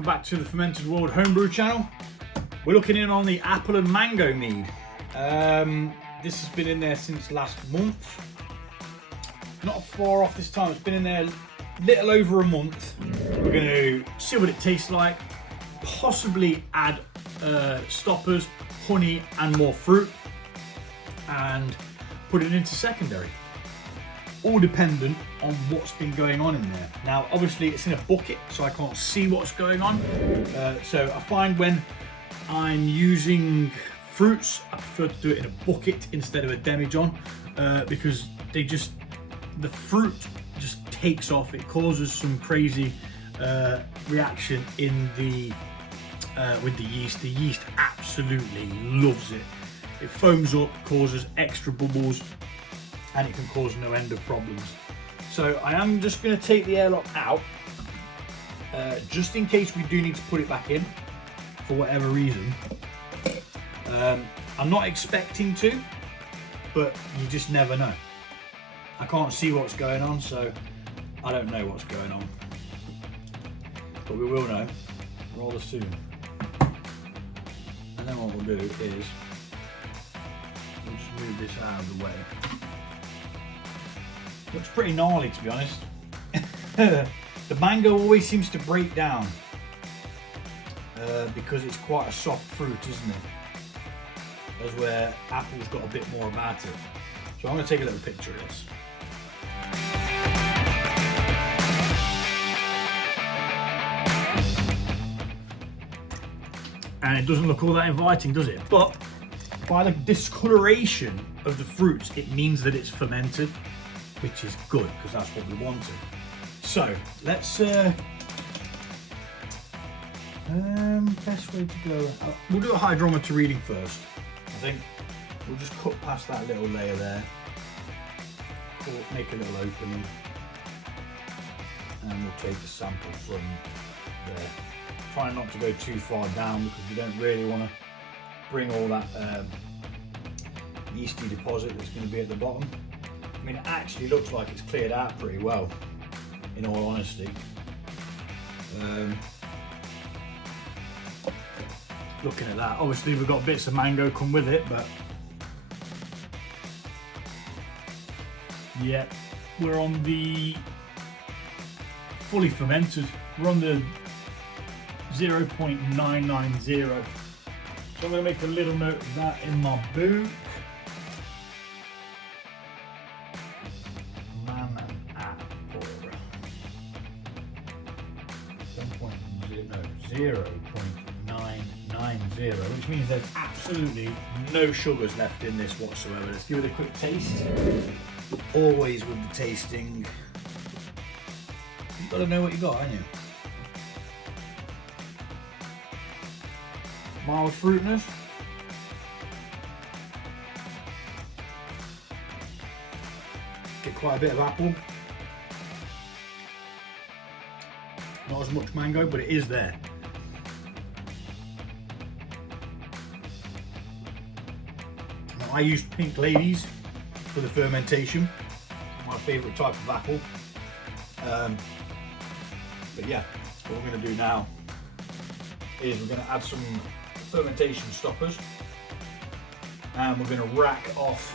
welcome back to the Fermented World Homebrew channel. We're looking in on the apple and mango mead. This has been in there since last month. Not far off this time, it's been in there a little over a month. We're going to see what it tastes like, possibly add stoppers, honey and more fruit, and put it into secondary. All dependent on what's been going on in there. Now obviously it's in a bucket, so I can't see what's going on. So I find when I'm using fruits, I prefer to do it in a bucket instead of a demijohn, because the fruit just takes off. It causes some crazy reaction in the with the yeast. The yeast absolutely loves it. It foams up, causes extra bubbles, and it can cause no end of problems. So I am just going to take the airlock out, just in case we do need to put it back in for whatever reason. I'm not expecting to, but you just never know. I can't see what's going on, so I don't know what's going on. But we will know rather soon. And then what we'll do is, we'll just move this out of the way. Looks pretty gnarly, to be honest. The mango always seems to break down because it's quite a soft fruit, isn't it? As where apple's got a bit more about it. So I'm going to take a little picture of this. And it doesn't look all that inviting, does it? But by the discoloration of the fruits, it means that it's fermented, which is good because that's what we wanted. So let's best way to go. We'll do a hydrometer reading first. I think we'll just cut past that little layer there, make a little opening, and we'll take the sample from there. Try not to go too far down because we don't really want to bring all that yeasty deposit that's going to be at the bottom. I mean, it actually looks like it's cleared out pretty well, in all honesty. Looking at that, obviously we've got bits of mango come with it, but yeah, we're on the fully fermented. We're on the 0.990. So I'm going to make a little note of that in my book. 0.990, which means there's absolutely no sugars left in this whatsoever. Let's give it a quick taste. Always with the tasting, you've got to know what you got, haven't you? Mild fruitiness. Get quite a bit of apple. Not as much mango, but it is there. Now, I used pink ladies for the fermentation, my favourite type of apple. But yeah, what we're going to do now is we're going to add some fermentation stoppers, and we're going to rack off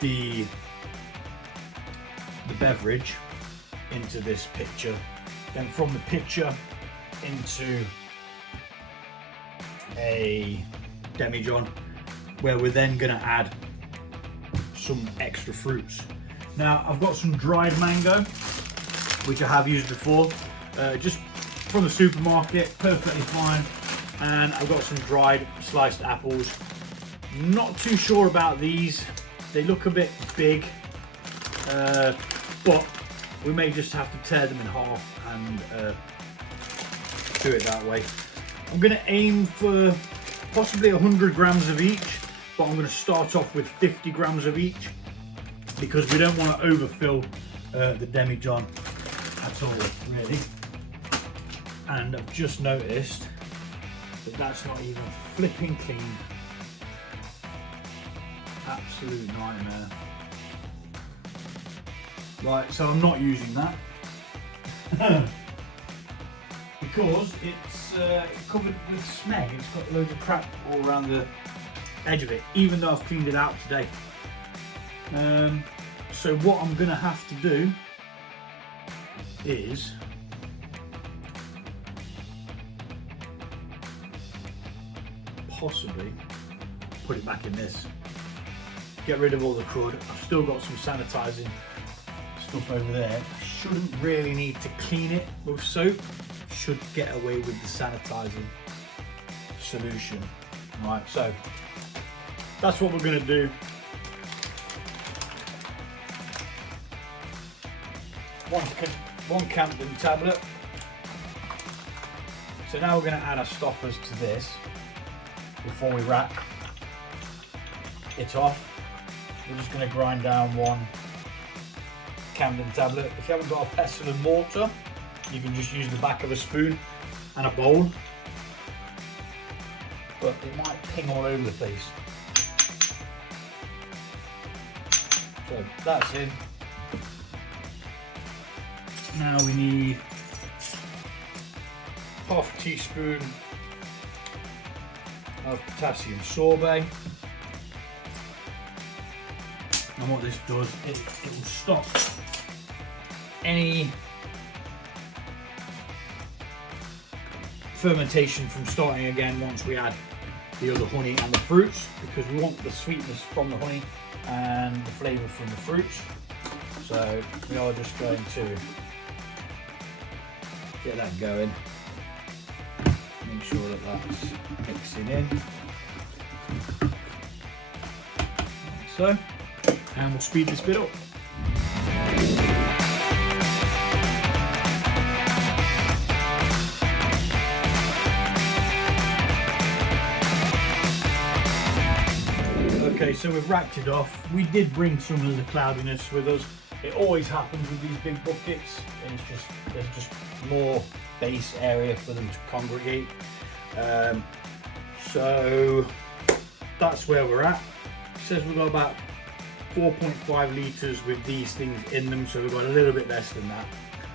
the beverage into this pitcher. Then from the pitcher into a demijohn, where we're then going to add some extra fruits. Now I've got some dried mango, which I have used before, just from the supermarket, perfectly fine. And I've got some dried sliced apples. Not too sure about these. They look a bit big, but we may just have to tear them in half and do it that way. I'm going to aim for possibly 100 grams of each, but I'm going to start off with 50 grams of each because we don't want to overfill the demijohn at all, really. And I've just noticed that that's not even flipping clean. Absolute nightmare. Right, so I'm not using that because it's covered with smeg. It's got loads of crap all around the edge of it, even though I've cleaned it out today. So what I'm gonna have to do is possibly put it back in this, get rid of all the crud. I've still got some sanitizing stuff over there. I shouldn't really need to clean it with soap, should get away with the sanitizing solution. Right, so that's what we're going to do. One campden tablet. So now we're going to add our stoppers to this before we wrap it off. We're just going to grind down one campden tablet. If you haven't got a pestle and mortar, you can just use the back of a spoon and a bowl, but it might ping all over the place. So that's in. Now we need half a teaspoon of potassium sorbet. And what this does, it will stop any fermentation from starting again once we add the other honey and the fruits, because we want the sweetness from the honey and the flavour from the fruits. So we are just going to get that going. Make sure that that's mixing in. Like so. And we'll speed this bit up. Okay, so we've racked it off. We did bring some of the cloudiness with us. It always happens with these big buckets. There's just more base area for them to congregate. So that's where we're at. It says we've got about 4.5 litres with these things in them, so we've got a little bit less than that.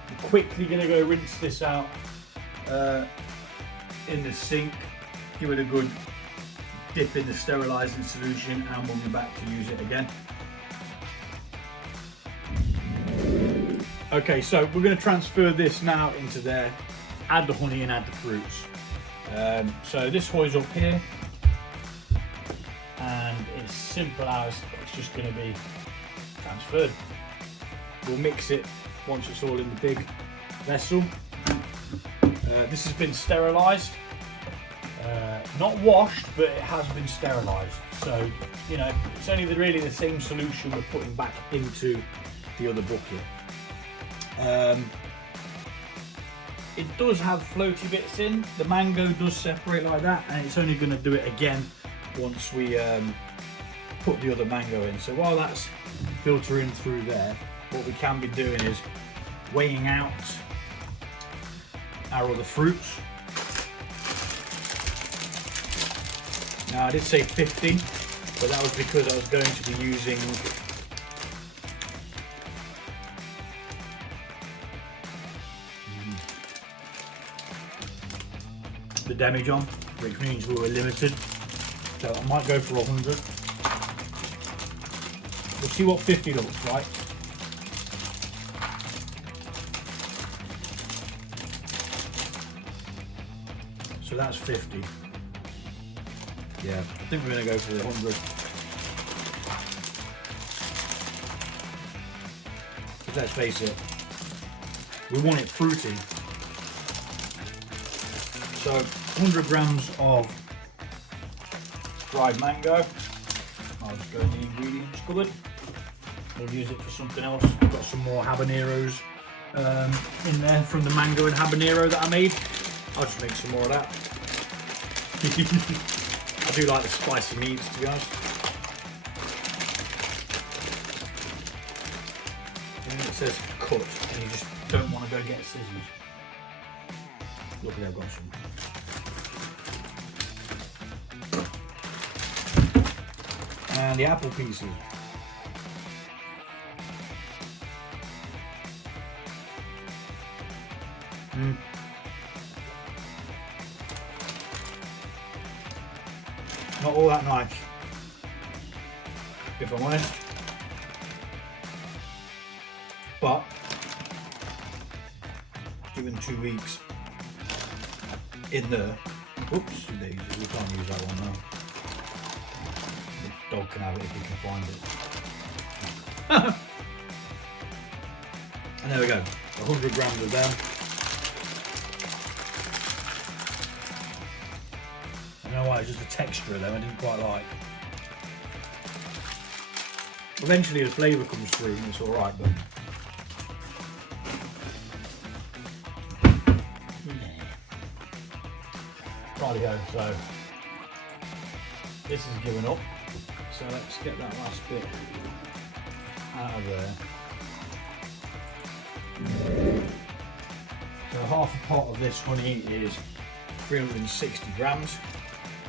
I'm quickly going to go rinse this out in the sink, give it a good dip in the sterilising solution, and we'll be back to use it again. Okay, so we're going to transfer this now into there, add the honey and add the fruits. So this hoy's up here, and it's simple as it's just going to be transferred. We'll mix it once it's all in the big vessel. This has been sterilised, not washed, but it has been sterilised. So, you know, it's only really the same solution we're putting back into the other bucket. It does have floaty bits in. The mango does separate like that, and it's only going to do it again once we put the other mango in. So while that's filtering through there, what we can be doing is weighing out our other fruits. Now I did say 50, but that was because I was going to be using the demijohn, which means we were limited. So I might go for 100. We'll see what 50 looks like. So that's 50. Yeah, I think we're going to go for the 100. But let's face it, we want it fruity. So 100 grams of dried mango. I'll just go in the ingredients cupboard. We'll use it for something else. I've got some more habaneros in there from the mango and habanero that I made. I'll just make some more of that. I do like the spicy meats, to be honest. And it says cut, and you just don't want to go get scissors. Look at, I've got some. And the apple pieces. not all that nice, if I'm honest. But given 2 weeks in there, oops, we can't use that one now. The dog can have it if he can find it. And there we go, 100 grams of them. I don't know why, it's just the texture of them I didn't quite like. Eventually the flavour comes through and it's alright, but rightio, so this is given up. So let's get that last bit out of there. So half a pot of this honey is 360 grams.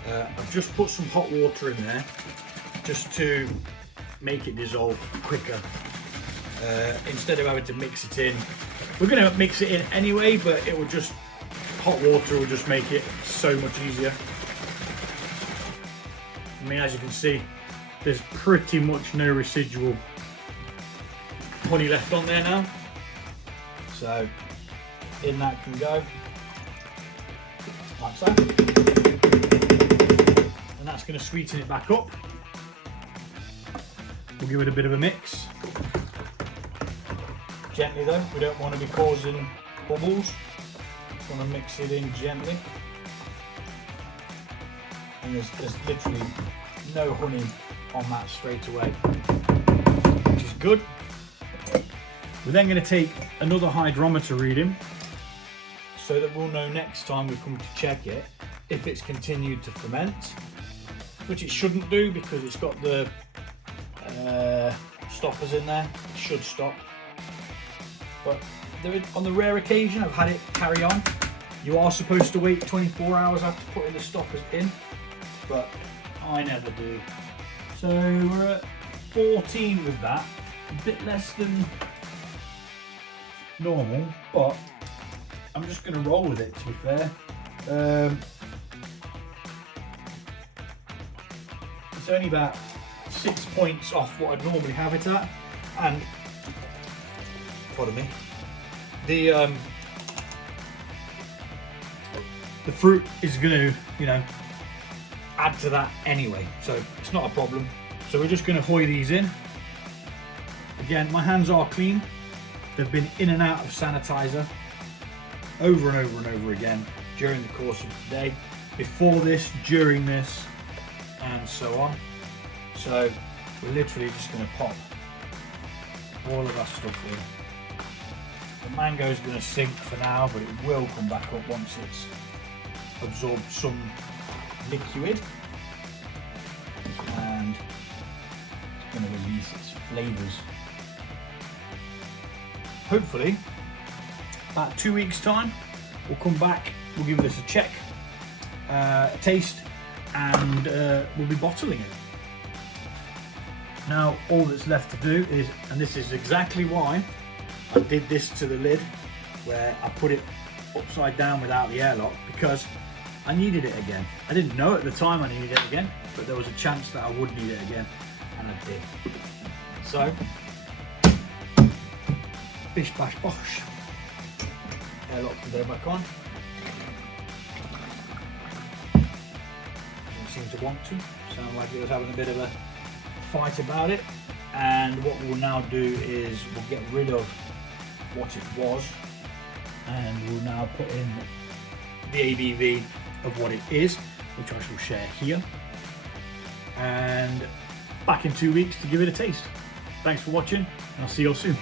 I've just put some hot water in there just to make it dissolve quicker. Instead of having to mix it in, we're going to mix it in anyway, but it will just, hot water will just make it so much easier. I mean, as you can see, there's pretty much no residual honey left on there now. So in that can go, like so. And that's going to sweeten it back up. We'll give it a bit of a mix. Gently though, we don't want to be causing bubbles. Just want to mix it in gently. And there's literally no honey on that straight away, which is good. We're then going to take another hydrometer reading so that we'll know next time we come to check it if it's continued to ferment, which it shouldn't do because it's got the stoppers in there. It should stop. But on the rare occasion I've had it carry on, you are supposed to wait 24 hours after putting the stoppers in, but I never do. So we're at 14 with that, a bit less than normal, but I'm just going to roll with it, to be fair. It's only about 6 points off what I'd normally have it at, and pardon me, the fruit is going to, you know, add to that anyway, so it's not a problem. So we're just going to hoy these in. Again, my hands are clean. They've been in and out of sanitizer over and over and over again during the course of the day, before this, during this, and so on. So we're literally just going to pop all of that stuff in. The mango is going to sink for now, but it will come back up once it's absorbed some liquid, and it's going to release its flavours. Hopefully, about 2 weeks' time, we'll come back, we'll give this a check, a taste, and we'll be bottling it. Now, all that's left to do is, and this is exactly why I did this to the lid, where I put it upside down without the airlock, because I needed it again. I didn't know at the time I needed it again, but there was a chance that I would need it again, and I did. So, bish bash bosh. Airlock can go back on. Doesn't seem to want to. Sound like it was having a bit of a fight about it. And what we'll now do is we'll get rid of what it was, and we'll now put in the ABV of what it is, which I shall share here, and back in 2 weeks to give it a taste. Thanks for watching, and I'll see you all soon.